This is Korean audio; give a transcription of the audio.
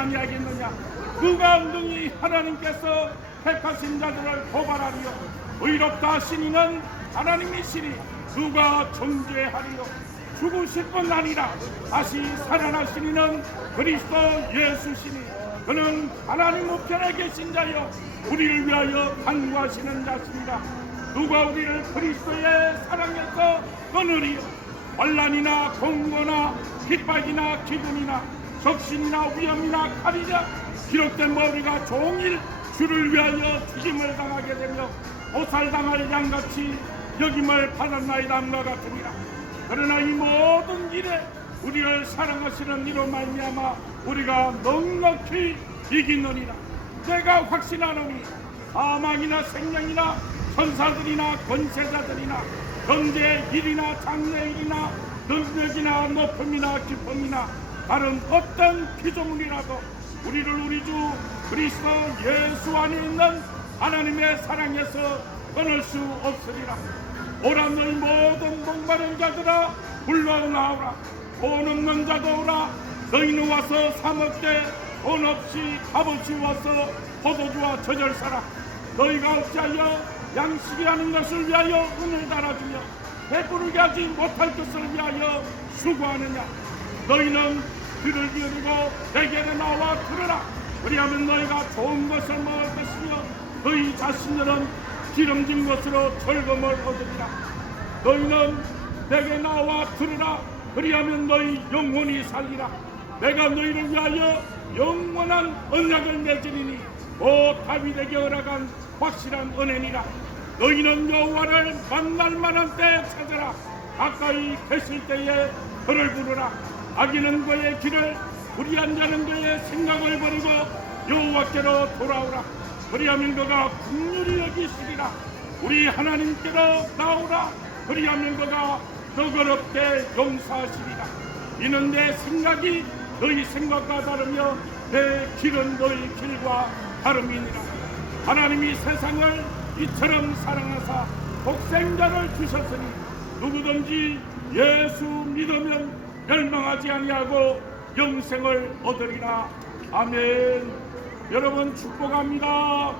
아니하겠느냐? 누가 능히 하나님께서 택하신 자들을 고발하리요? 의롭다 하시니는 하나님이시니 누가 정죄하리요? 죽으실 뿐 아니라 다시 살아나시니는 그리스도 예수시니 그는 하나님 우편에 계신 자여 우리를 위하여 간구하시는 자십니다. 누가 우리를 그리스도의 사랑에서 끊으리요? 환란이나 공고나 핍박이나 기근이나 적신이나 위험이나 칼이냐 기록된 바 우리가 종일 주를 위하여 죽임을 당하게 되며 보살당할 양같이 여김을 받았나이다 함과 같으니라. 그러나 이 모든 일에 우리를 사랑하시는 이로 말미암아 우리가 넉넉히 이기느니라. 내가 확신하노니 사망이나 생명이나 천사들이나 권세자들이나 경제 일이나 장래 일이나 능력이나 높음이나 기쁨이나 다른 어떤 피조물이라도 우리를 우리 주 그리스도 예수 안에 있는 하나님의 사랑에서 끊을 수 없으리라. 오라 너희 모든 목마른 자들아 불러 나오라. 돈 없는 자도 오라. 너희는 와서 사 먹되 돈 없이 값없이 와서 포도주와 저절 사라. 너희가 어찌하여 양식이라는 것을 위하여 은을 달아주며 배부르게 하지 못할 것을 위하여 수고하느냐. 너희는 귀를 기울이고 내게로 나와 들으라. 그리하면 너희가 좋은 것을 먹을 것이며 너희 자신들은 기름진 것으로 즐거움을 얻으리라. 너희는 내게 나와 들으라. 그리하면 너희 영혼이 살리라. 내가 너희를 위하여 영원한 언약을 맺으리니 오 다윗에게 허락한 확실한 은혜니라. 너희는 여호와를 만날 만한 때 찾으라. 가까이 계실 때에 그를 부르라 악인은 그의 길을 불의한 자는 그의 생각을 버리고 여호와께로 돌아오라. 그리하면 그가 국률이 여기시리라. 우리 하나님께로 나오라. 그리하면 그가 너그럽게 용서하시리라. 이는 내 생각이 너희 생각과 다르며 내 길은 너희 길과 다름이니라. 하나님이 세상을 이처럼 사랑하사 독생자를 주셨으니 누구든지 예수 믿으면 멸망하지 아니하고 영생을 얻으리라. 아멘. 여러분 축복합니다